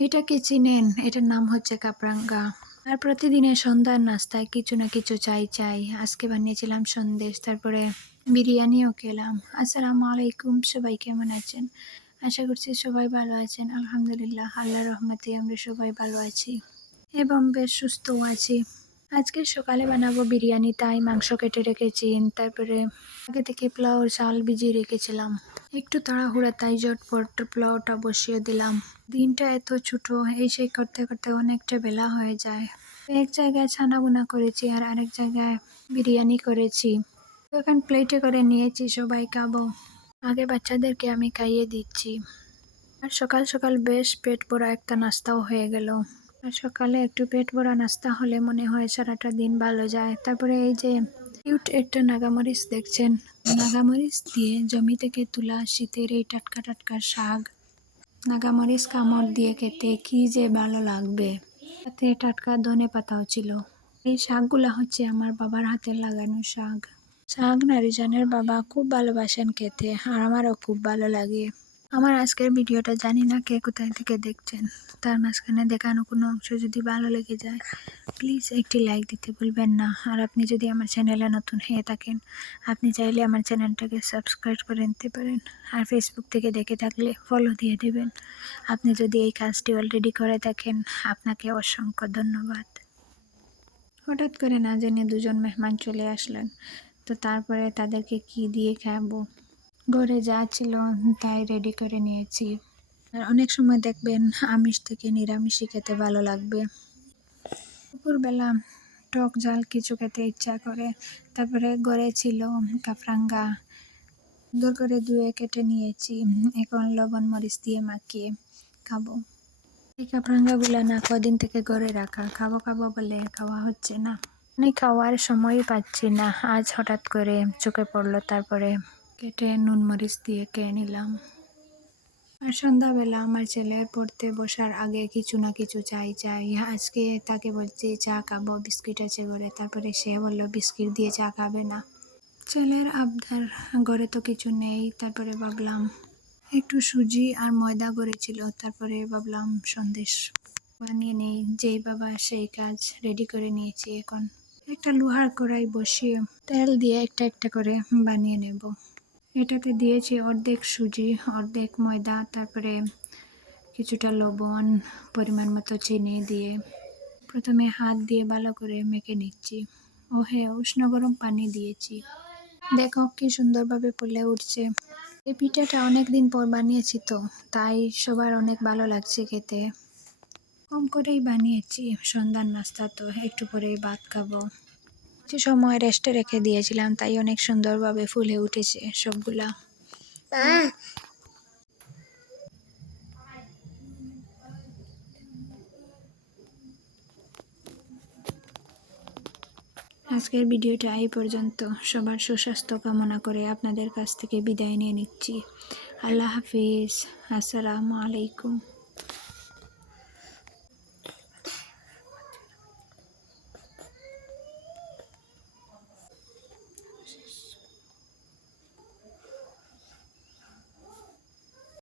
এটাকে চিনেন, এটার নাম হচ্ছে কাপরাঙ্গা আর প্রতিদিনের সন্ধ্যার নাস্তায় কিছু না কিছু চাই চাই। আজকে বানিয়েছিলাম সন্দেশ, তারপরে বিরিয়ানিও খেলাম। আসসালামু আলাইকুম, সবাই কেমন আছেন? আশা করছি সবাই ভালো আছেন। আলহামদুলিল্লাহ আল্লাহ রহমতে আমরা সবাই ভালো আছি এবং বেশ সুস্থও আছি। আজকে সকালে বানাবো বিরিয়ানি, তাই মাংস কেটে রেখেছি। তারপরে আগে থেকে পোলাও, চাল ভিজিয়ে রেখেছিলাম। একটু তাড়াহুড়া, তাই ঝটপট পোলাওটা বসিয়ে দিলাম। দিনটা এত ছোট, এই সেই করতে করতে অনেকটা বেলা হয়ে যায়। এক জায়গায় ছানা বোনা করেছি আর আরেক জায়গায় বিরিয়ানি করেছি। এখন প্লেটে করে নিয়েছি, সবাই খাব। আগে বাচ্চাদেরকে আমি খাইয়ে দিচ্ছি। আর সকাল সকাল বেশ পেট ভরা একটা নাস্তাও হয়ে গেল। সকালে একটু পেট ভরা নাস্তা হলে মনে হয় সারাটা দিন ভালো যায়। তারপরে এই যে কিউট একটা নাগামরিচ দেখছেন। নাগামরিচ দিয়ে জমি থেকে তোলা, শীতের এই টাটকা টাটকা শাক, নাগামরিচ কামড় দিয়ে খেতে কি যে ভালো লাগবে। সাথে টাটকা ধনে পাতাও ছিল। এই শাকগুলা হচ্ছে আমার বাবার হাতে লাগানো শাক। শাক নারিজানের বাবা খুব ভালোবাসেন খেতে, আর আমারও খুব ভালো লাগে। আমার আজকের ভিডিওটা জানি না কে কোথায় থেকে দেখছেন, তার মাঝখানে দেখানো কোনো অংশ যদি ভালো লেগে যায় প্লিজ একটি লাইক দিতে ভুলবেন না। আর আপনি যদি আমার চ্যানেলে নতুন হয়ে থাকেন, আপনি চাইলে আমার চ্যানেলটাকে সাবস্ক্রাইব করে নিতে পারেন। আর ফেসবুক থেকে দেখে থাকলে ফলো দিয়ে দেবেন। আপনি যদি এই কাজটি অলরেডি করে থাকেন, আপনাকে অসংখ্য ধন্যবাদ। হঠাৎ করে না জেনে দুজন মেহমান চলে আসলেন, তো তারপরে তাদেরকে কি দিয়ে খাব? ঘরে যা ছিল, তাই রেডি করে নিয়েছি। আর অনেক সময় দেখবেন, আমিষ থেকে নিরামিষই খেতে ভালো লাগবে। দুপুরবেলা টক জাল কিছু খেতে ইচ্ছা করে, তারপরে ঘরে ছিল কাফরাঙ্গা। সুন্দর করে ধুয়ে কেটে নিয়েছি, এখন লবণ মরিচ দিয়ে মাখিয়ে খাব। এই কাফরাঙ্গাগুলো না কদিন থেকে ঘরে রাখা, খাব খাব বলে খাওয়া হচ্ছে না। আমি খাওয়ার সময়ই পাচ্ছি না, আজ হঠাৎ করে চোখে পড়ল, তারপরে কেটে নুন মরিচ দিয়ে খেয়ে নিলাম। আর সন্ধ্যাবেলা আমার ছেলে পড়তে বসার আগে কিছু না কিছু চাই চাই। আজকে তাকে বলছি, চা খাব, বিস্কিট আছে ঘরে। তারপরে সে বলল, বিস্কিট দিয়ে চা খাবে না। ছেলের আবদার, ঘরে তো কিছু নেই। তারপরে ভাবলাম, একটু সুজি আর ময়দা গড়েছিল তারপরে ভাবলাম, সন্দেশ বানিয়ে নেই। যেই বাবা সেই কাজ রেডি করে নিয়েছি এখন। একটা লোহার কড়াই বসিয়ে তেল দিয়ে একটা একটা করে বানিয়ে নেব। এটাতে দিয়েছি অর্ধেক সুজি, অর্ধেক ময়দা, তারপরে কিছুটা লবণ, পরিমাণ মতো চিনি দিয়ে প্রথমে হাত দিয়ে ভালো করে মেখে নিচ্ছি। ও হ্যাঁ উষ্ণ গরম পানি দিয়েছি। দেখো কি সুন্দরভাবে ফুলে উঠছে। এই পিঠাটা অনেক দিন পর বানিয়েছি তো, তাই সবার অনেক ভালো লাগছে খেতে। কম করেই বানিয়েছি, সন্ধ্যার নাস্তা তো, একটু পরেই ভাত খাব। কিছু সময় রেস্টে রেখে দিয়েছিলাম, তাই অনেক সুন্দরভাবে ফুলে উঠেছে সবগুলা। আজকের ভিডিওটা এই পর্যন্ত। সবার সুস্বাস্থ্য কামনা করে আপনাদের কাছ থেকে বিদায় নিয়ে নিচ্ছি। আল্লাহ হাফিজ। আসসালামু আলাইকুম।